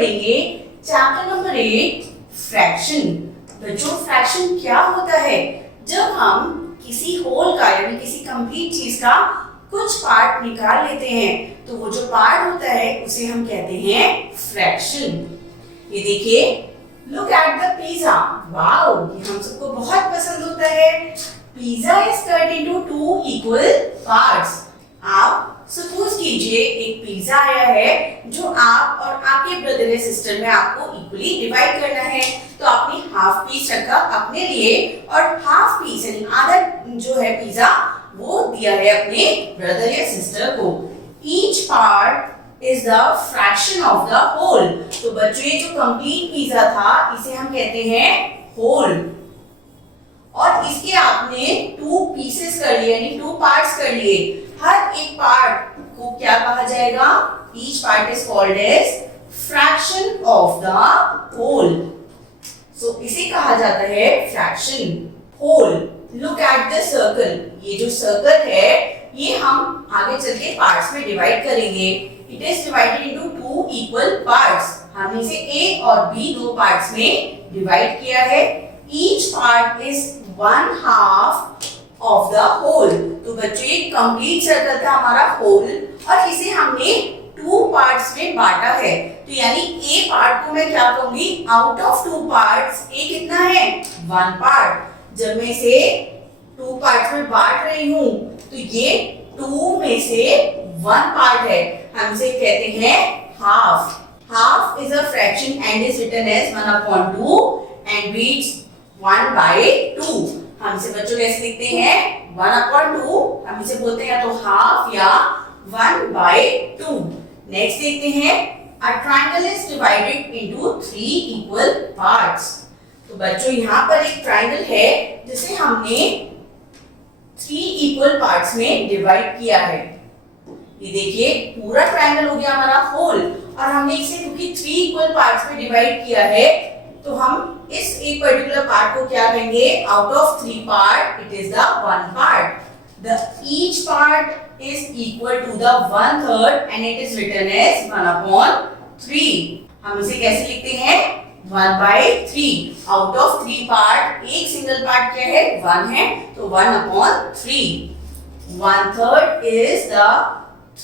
पढ़ेंगे chapter number 8 fraction. बच्चों fraction क्या होता है? जब हम किसी होल का यानी किसी कंप्लीट चीज का कुछ पार्ट निकाल लेते हैं तो वो जो पार्ट होता है उसे हम कहते हैं फ्रैक्शन। ये देखिए, look at the pizza. Wow, ये हम सबको बहुत पसंद होता है। Pizza is cut into 2 equal parts. आप सपोज कीजिए एक पिज्जा आया है जो आप और आपके ब्रदर या सिस्टर में आपको इक्वली डिवाइड करना है। तो आपने हाफ पीस रखा अपने लिए और हाफ पीस यानी आधा जो है पिज्जा वो दिया है अपने ब्रदर या सिस्टर को। Each part is the fraction of the whole. तो बच्चों ये जो कंप्लीट पिज्जा था इसे हम कहते हैं होल। और इसके आपने 2 पीसेस कर लिए यानी 2 पार्ट्स कर लिए। हर एक पार्ट को क्या कहा जाएगा? Each part is called as fraction of the whole. So इसे कहा जाता है fraction whole. Look at the circle. ये जो सर्कल है ये हम आगे चल के पार्ट्स में डिवाइड करेंगे। It is divided into 2 equal parts. हमने इसे ए और बी 2 पार्ट्स में डिवाइड किया है। Each part is 1/2 of the whole. तो बच्चों ये कंप्लीट सर्कल था हमारा होल और इसे हमने 2 पार्ट्स में बांटा है। तो यानी ए पार्ट को मैं क्या कहूंगी? आउट ऑफ 2 पार्ट्स ए कितना है? 1 पार्ट। जब मैं इसे 2 पार्ट्स में बांट रही हूं तो ये 2 में से 1 पार्ट है। हम इसे कहते हैं half. Half is a fraction and is written as 1/2 and reads 1/2। हम इसे बच्चों कैसे लिखते हैं? 1/2। हम इसे बोलते हैं या तो हाफ या 1/2। नेक्स्ट देखते हैं, a triangle is divided into 3 equal parts। तो बच्चों यहाँ पर एक ट्रायंगल है जिसे हमने 3 इक्वल पार्ट्स में डिवाइड किया है। ये देखिए पूरा ट्रायंगल हो गया हमारा होल और हमने इसे क्योंकि 3 इक्वल पार्ट्स में डिवाइड किया है तो हम इस एक पर्टिकुलर पार्ट को क्या कहेंगे? Out of 3 part it is the 1 part. The each part is equal to the 1/3 and it is written as 1/3। हम इसे कैसे लिखते हैं? 1/3। आउट ऑफ 3 पार्ट एक सिंगल पार्ट क्या है? 1 है, तो 1/3। 1/3 is the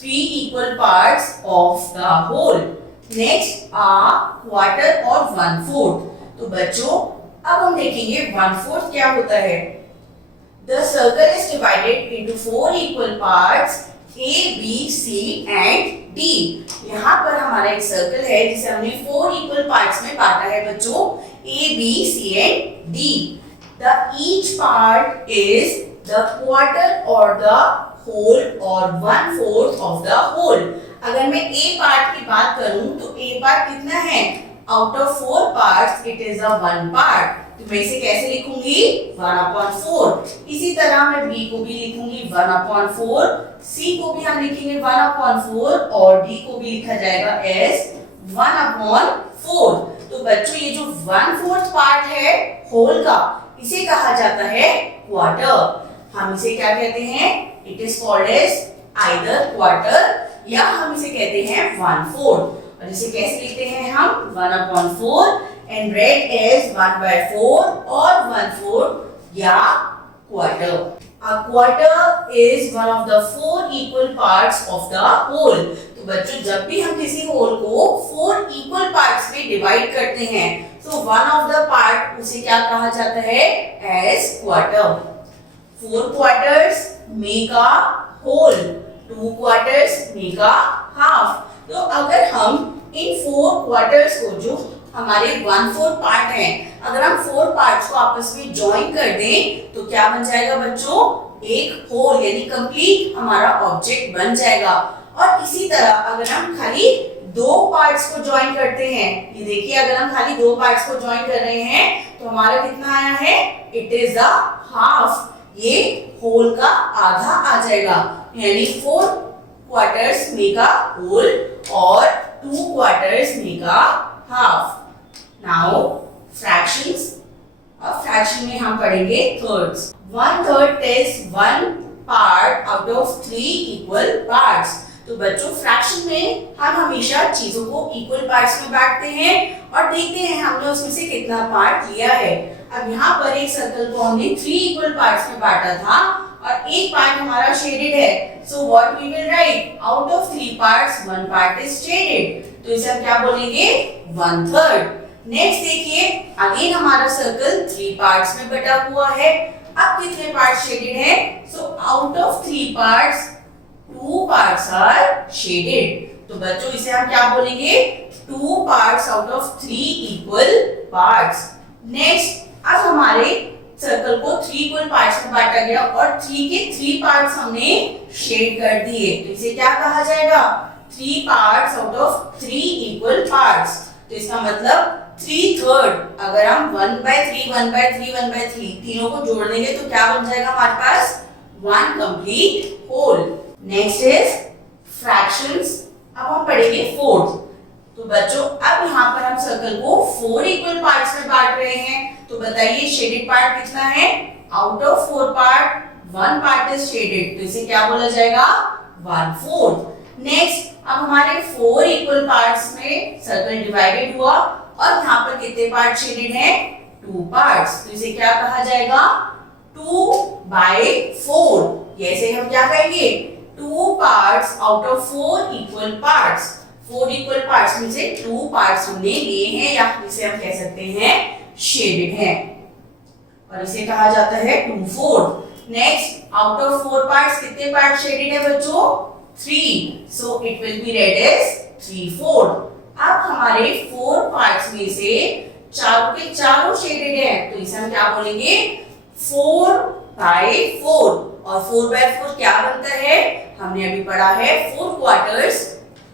3 equal parts of the whole. Next are quarter और 1/4। तो बच्चों अब हम देखेंगे 1/4 क्या होता है। The circle is divided into 4 equal parts A, B, C and D। यहाँ पर हमारा एक सर्कल है जिसे हमने 4 इक्वल पार्ट्स में बांटा है बच्चों, A, B, C and D। The each part is the quarter or the whole or 1/4 of the whole। अगर मैं A पार्ट की बात करूं तो A पार्ट कितना है? Out of 4 parts it is a 1 part. तो मैं इसे कैसे लिखूंगी? 1/4। इसी तरह मैं B को भी लिखूंगी 1/4, C को भी हम लिखेंगे 1/4 और D को भी लिखा जाएगा एज 1/4। तो बच्चों ये जो 1/4 पार्ट है होल का इसे कहा जाता है क्वार्टर। हम इसे क्या कहते हैं? It is called as either quarter या हम इसे कहते हैं 1/4। और इसे कैसे लिखते हैं हम? 1/4 and read as 1/4 or 1/4 या quarter। A quarter is one of the 4 equal parts of the whole। तो बच्चों जब भी हम किसी होल को 4 equal parts में डिवाइड करते हैं तो one of the part उसे क्या कहा जाता है? as quarter। 4 quarters make a whole, 2 quarters make a half। तो अगर हम इन 4 क्वार्टर्स को जो हमारे 1/4 पार्ट हैं अगर हम 4 पार्ट्स को आपस में ज्वाइन कर दें तो क्या बन जाएगा बच्चों? एक होल यानी कंप्लीट हमारा ऑब्जेक्ट बन जाएगा। और इसी तरह अगर हम खाली 2 पार्ट्स को ज्वाइन करते हैं, ये देखिए अगर हम खाली 2 पार्ट्स को ज्वाइन कर रहे हैं तो हमारा कितना आया है? It is a half. ये होल का आधा आ जाएगा यानी 4 quarters make a whole or 2 quarters make a half। Now fractions। अब फ्रैक्शन में हम पढ़ेंगे thirds. 1/3 is 1 part out of 3 equal parts। तो बच्चों फ्रैक्शन में हम हमेशा चीजों को इक्वल पार्ट्स में बांटते हैं और देखते हैं हमने उसमें से कितना पार्ट लिया है। अब यहाँ पर एक सर्कल को हमने 3 इक्वल पार्ट्स में बांटा था और एक पार्ट हमारा शेडेड है। So what we will write, out of 3 parts 1 part is shaded. तो इसे हम क्या बोलेंगे, 1/3। नेक्स्ट देखिए, अगेन हमारा सर्कल 3 पार्ट्स में बटा हुआ है। अब कितने पार्ट शेडेड है? So out of 3 parts 2 parts are shaded. तो बच्चों इसे हम क्या बोलेंगे, 2 parts out of 3 equal parts. Next, अब हमारे सर्कल को 3 इक्वल पार्ट्स में बांटा गया और 3 के 3 पार्ट्स हमने शेड कर दिए। तो इसे क्या कहा जाएगा, 3 parts out of 3 equal parts. तो इसका मतलब 3/3। अगर हम 1/3 1/3 1/3 तीनों को जोड़ देंगे तो क्या बन जाएगा हमारे पास, 1 complete whole. Next is fractions. अब हम पढ़ेंगे फोर्थ। तो बच्चों अब यहाँ पर हम सर्कल को 4 इक्वल पार्ट्स में बांट रहे हैं। तो बताइए शेडेड पार्ट कितना है, out of 4 part 1 part is shaded. तो इसे क्या बोला जाएगा, 1/4। नेक्स्ट, अब हमारे 4 इक्वल पार्ट्स में सर्कल डिवाइडेड हुआ और यहाँ पर कितने पार्ट शेडेड हैं, 2 पार्ट्स। तो इसे क्या कहा जाएगा, 2/4। ऐसे हम क्या कहेंगे, 2 parts out of 4 equal parts. 4 equal parts में से 2 पार्ट्स हमने लिए हैं या इसे हम कह सकते हैं शेडेड है और इसे कहा जाता है 2/4। नेक्स्ट, आउट ऑफ 4 पार्ट्स कितने पार्ट शेडेड है बच्चों, 3। So it will be read as 3/4। अब हमारे 4 पार्ट्स में से चारों के चारों शेडेड हैं। तो इसे हम क्या बोलेंगे, 4/4। और 4/4 क्या बनता है, हमने अभी पढ़ा है 4 quarters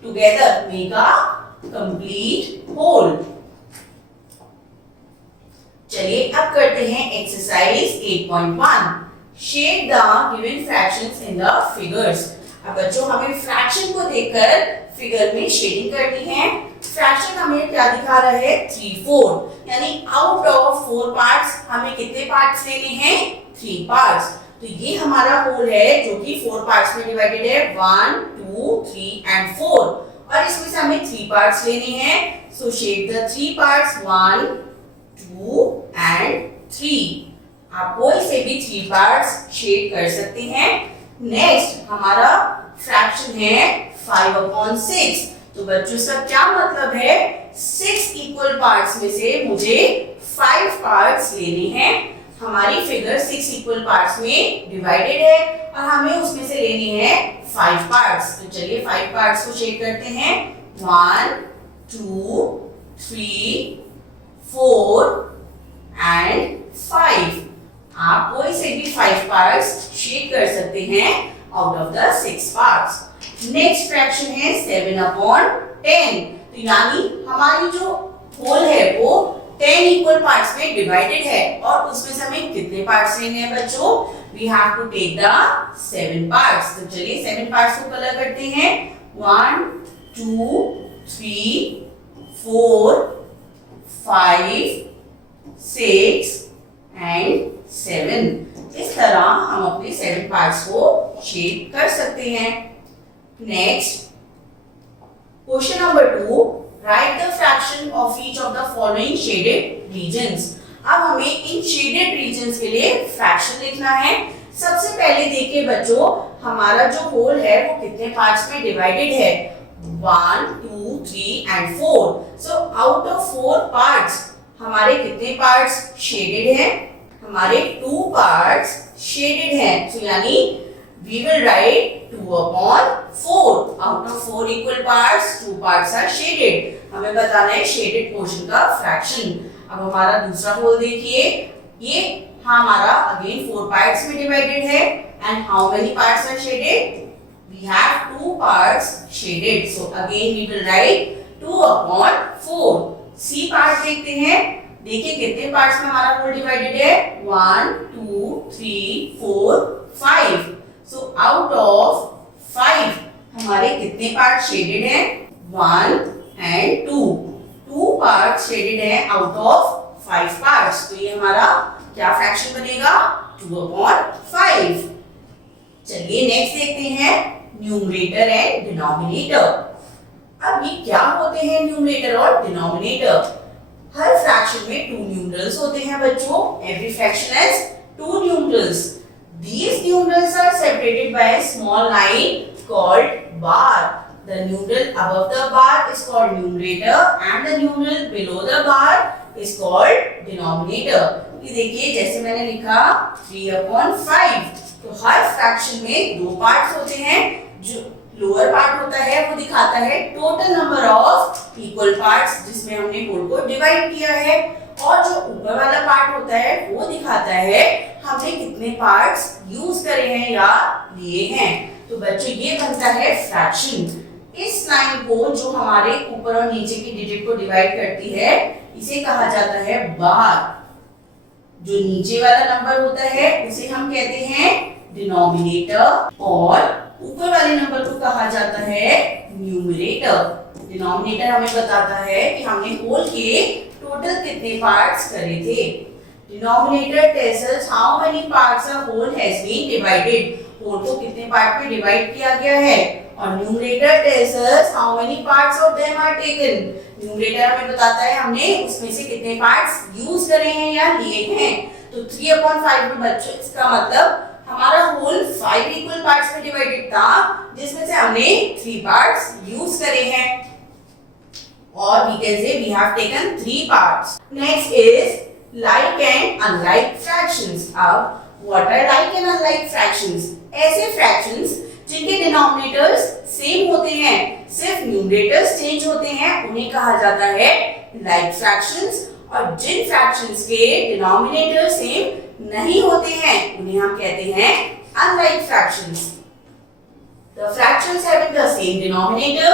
together make a complete whole. चलिए अब करते हैं exercise 8.1। Shade the given fractions in the figures. अब बच्चों हमें फ्रैक्शन को देखकर फिगर में शेडिंग करनी है। फ्रैक्शन हमें क्या दिखा रहा है, 3/4। यानी आउट ऑफ 4 पार्ट्स हमें कितने पार्ट्स लेने हैं, 3 पार्ट्स। तो ये हमारा होल है जो कि 4 पार्ट्स में डिवाइडेड है, 1 2 3 एंड 4। और इसमें से हमें 3 पार्ट्स लेने हैं। सो शेड द 3 पार्ट्स 1 2 एंड 3। आप कोई से भी 3 पार्ट्स शेड कर सकते हैं। नेक्स्ट हमारा फ्रैक्शन है 5/6। तो बच्चों इसका क्या मतलब है, 6 इक्वल पार्ट्स में से मुझे 5 पार्ट्स लेने हैं। हमारी फिगर 6 इक्वल पार्ट्स में डिवाइडेड है और हमें उसमें से लेनी है 5 पार्ट्स। तो चलिए 5 पार्ट्स को शेड करते हैं, 1 2 3 4 एंड 5। आप कोई से भी 5 पार्ट्स शेड कर सकते हैं out of the 6 parts. Next fraction है 7/10। तो यानी हमारी जो होल है वो 10 इक्वल पार्ट्स में डिवाइडेड है और उसमें से हमें कितने पार्ट्स लेने हैं बच्चों, we have to take the 7 parts. तो चलिए 7 पार्ट्स को कलर करते हैं, 1 2 3 4 5 6 एंड 7। इस तरह हम अपने 7 पार्ट्स को शेड कर सकते हैं। Next question number 2, write the fraction of each of the following shaded regions. अब हमें इन शेडेड रीजन्स के लिए फ्रैक्शन लिखना है। सबसे पहले देखिए बच्चों, हमारा जो होल है वो कितने पार्ट्स में डिवाइडेड है, 1 2 3 and 4। So out of 4 parts हमारे कितने पार्ट्स शेडेड हैं, हमारे 2 पार्ट्स शेडेड हैं। तो यानी we will write 2/4 out of 4 equal parts 2 parts are shaded। हमें बताना है शेडेड पोर्शन का फ्रैक्शन। अब हमारा दूसरा होल देखिए, ये हमारा अगेन 4 पार्ट्स में डिवाइडेड है and how many parts are shaded, we have 2 parts shaded। so again we will write 2/4। C part देखते हैं, देखिए कितने पार्ट्स में हमारा होल डिवाइडेड है, 1 2 3 4 5। So out of 5 हमारे कितने पार्ट शेडेड हैं, 1 and 2। 2 पार्ट शेडेड हैं आउट ऑफ 5 पार्ट्स। तो ये हमारा क्या फ्रैक्शन बनेगा, 2/5। चलिए नेक्स्ट देखते हैं न्यूमरेटर एंड डिनोमिनेटर। अब ये क्या होते हैं न्यूमरेटर और डिनोमिनेटर? हर फ्रैक्शन में टू न्यूमरल्स होते हैं बच्चों। Every fraction has two numerals. These numerals are separated by a small line called bar. The numeral above the bar is called numerator and the numeral below the bar is called denominator. ये देखिए जैसे मैंने लिखा 3/5। तो हर fraction में दो parts होते हैं। जो लोअर पार्ट होता है वो दिखाता है total number of equal parts जिसमें हमने होल को डिवाइड किया है, और जो ऊपर वाला पार्ट होता है वो दिखाता है हमने कितने पार्ट्स यूज करे हैं या लिए हैं। तो बच्चों ये बनता है फ्रैक्शन। इस लाइन को जो हमारे ऊपर और नीचे की डिजिट को डिवाइड करती है इसे कहा जाता है बार। जो नीचे वाला नंबर होता है उसे हम कहते हैं डिनोमिनेटर और ऊपर वाले नंबर को कहा जाता है न्यूमरेटर। डिनोमिनेटर हमें बताता है कि हमने होल के टोटल कितने पार्ट्स करे थे। Denominator tells us how many parts a whole has been divided. Whole को कितने पार्ट में डिवाइड किया गया है। और numerator tells us how many parts of them are taken. Numerator हमें बताता है हमने उसमें से कितने पार्ट्स यूज करे हैं या लिए हैं। तो 3/5 में बच्चों इसका मतलब हमारा होल 5 इक्वल पार्ट्स में डिवाइडेड था जिसमें से हमने 3 पार्ट्स यूज करे हैं। Or we can say we have taken 3 parts. Next is like and unlike fractions. अब what are like and unlike fractions? ऐसे fractions जिनके denominators same होते हैं, सिर्फ numerators change होते हैं, उन्हें कहा जाता है like fractions। और जिन fractions के denominators same नहीं होते हैं उन्हें हम कहते हैं unlike fractions. The fractions having the same denominator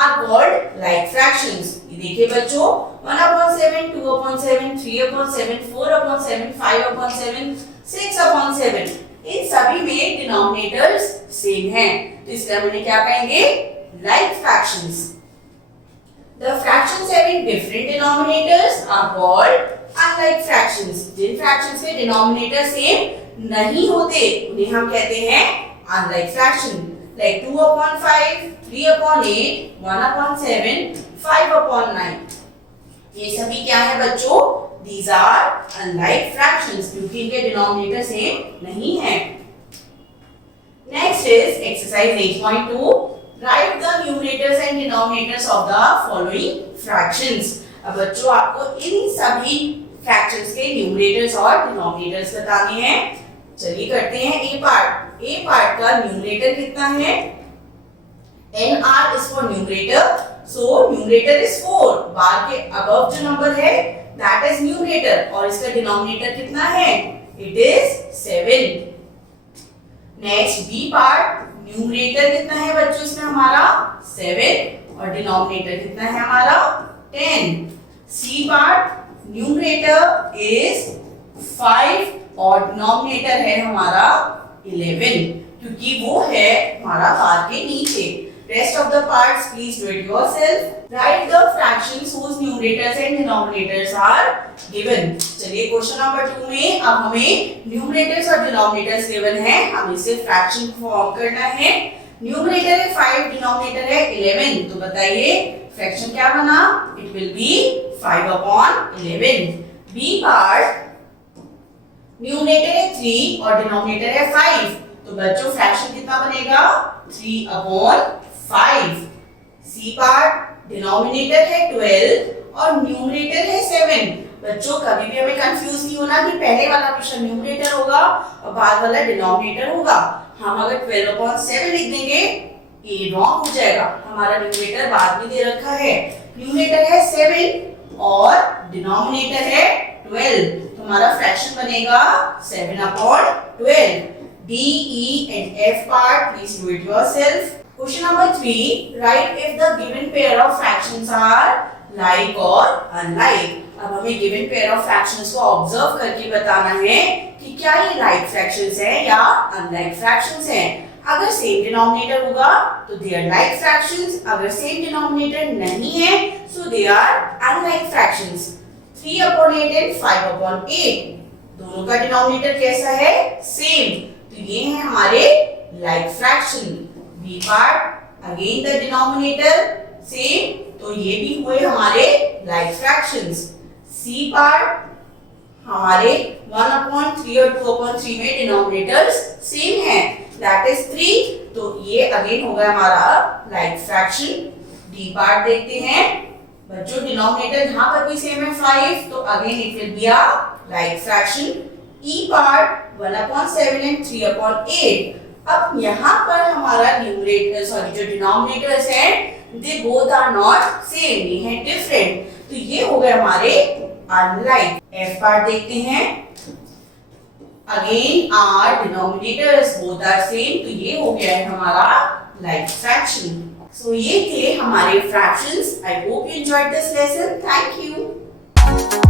are called like fractions. ये देखिए बच्चों 1/7, 2/7, 3/7, 4/7, 5/7, 6/7 इन सभी में डिनोमिनेटर्स सेम हैं। तो इसलिए हम इन्हें क्या कहेंगे? like fractions. The fractions having different denominators are called unlike fractions. जिन fractions के denominator सेम नहीं होते उन्हें हम कहते हैं unlike fraction. Like 2/5, 3/8, 1/7, 5/9. ये सभी क्या है बच्चों? These are unlike fractions क्योंकि इनके डिनोमिनेटर सेम नहीं है। Next is exercise 8.2. Write the numerators and denominators of the following fractions. अब बच्चों आपको इन सभी fractions के numerators और denominators बताने हैं। चलिए करते हैं ए पार्ट। ए पार्ट का न्यूमरेटर कितना है? NR is for numerator, so numerator is 4. बार के above जो नंबर है that is numerator और इसका डिनोमिनेटर कितना है? It is 7. Next B part, numerator कितना है बच्चों इसमें हमारा? 7 और डिनोमिनेटर कितना है हमारा? 10. C पार्ट, न्यूमरेटर is 5 और डिनोमिनेटर है हमारा 11 क्योंकि वो है हमारा बार के नीचे। Rest of the parts please do it yourself. Write the fractions whose numerators and denominators are given. चलिए क्वेश्चन नंबर 2 में अब हमें numerators और denominators given है, हमें सिर्फ फ्रैक्शन फॉर्म करना है। न्यूमरेटर है 5, डिनोमिनेटर है 11, तो बताइए फ्रैक्शन क्या बना? It will be 5/11. B part, numerator है 3 और डिनोमिनेटर है 5, तो बच्चों फ्रैक्शन कितना बनेगा? 3/5. सी पार्ट, डिनोमिनेटर है 12 और न्यूमरेटर है 7। बच्चों कभी भी हमें कंफ्यूज नहीं होना कि पहले वाला क्वेश्चन न्यूमरेटर होगा और बाद वाला डिनोमिनेटर होगा। हम अगर 12/7 लिख देंगे ये रॉन्ग हो जाएगा, हमारा न्यूमरेटर बाद में दे रखा है। न्यूमरेटर है 7 और डिनोमिनेटर है 12, तो हमारा फ्रैक्शन बनेगा 7/12। D, E and F part, please do it yourself. Question number 3, write if the given pair of fractions are like or unlike. अब हमें given pair of fractions को observe करके बताना है कि क्या ये like fractions है या unlike fractions है। अगर same denominator होगा तो they are like fractions, अगर same denominator नहीं है so they are unlike fractions. 3/8 and 5/8 दोनों का denominator कैसा है? Same, तो ये है हमारे like fraction। B b part again the denominator same, तो ये भी हुए हमारे लाइक फ्रैक्शंस। c पार्ट हमारे 1/3 और 2/3 में डिनोमिनेटर्स सेम है, दैट इज 3, तो ये अगेन होगा हमारा लाइक फ्रैक्शन। d पार्ट देखते हैं बच्चों, डिनोमिनेटर यहाँ पर भी सेम है 5, तो again it will be a like fraction. e part 1/7 and 3/8। अब यहाँ पर हमारा न्यूमरेटर जो डिनोमिनेटर्स हैं they both are not same, ये है डिफरेंट, तो ये हो गए हमारे अनलाइक। f पार्ट देखते हैं, again our denominators both are same, तो ये हो गया है हमारा लाइक फ्रैक्शन। सो ये थे हमारे fractions. I hope you enjoyed this lesson. Thank you.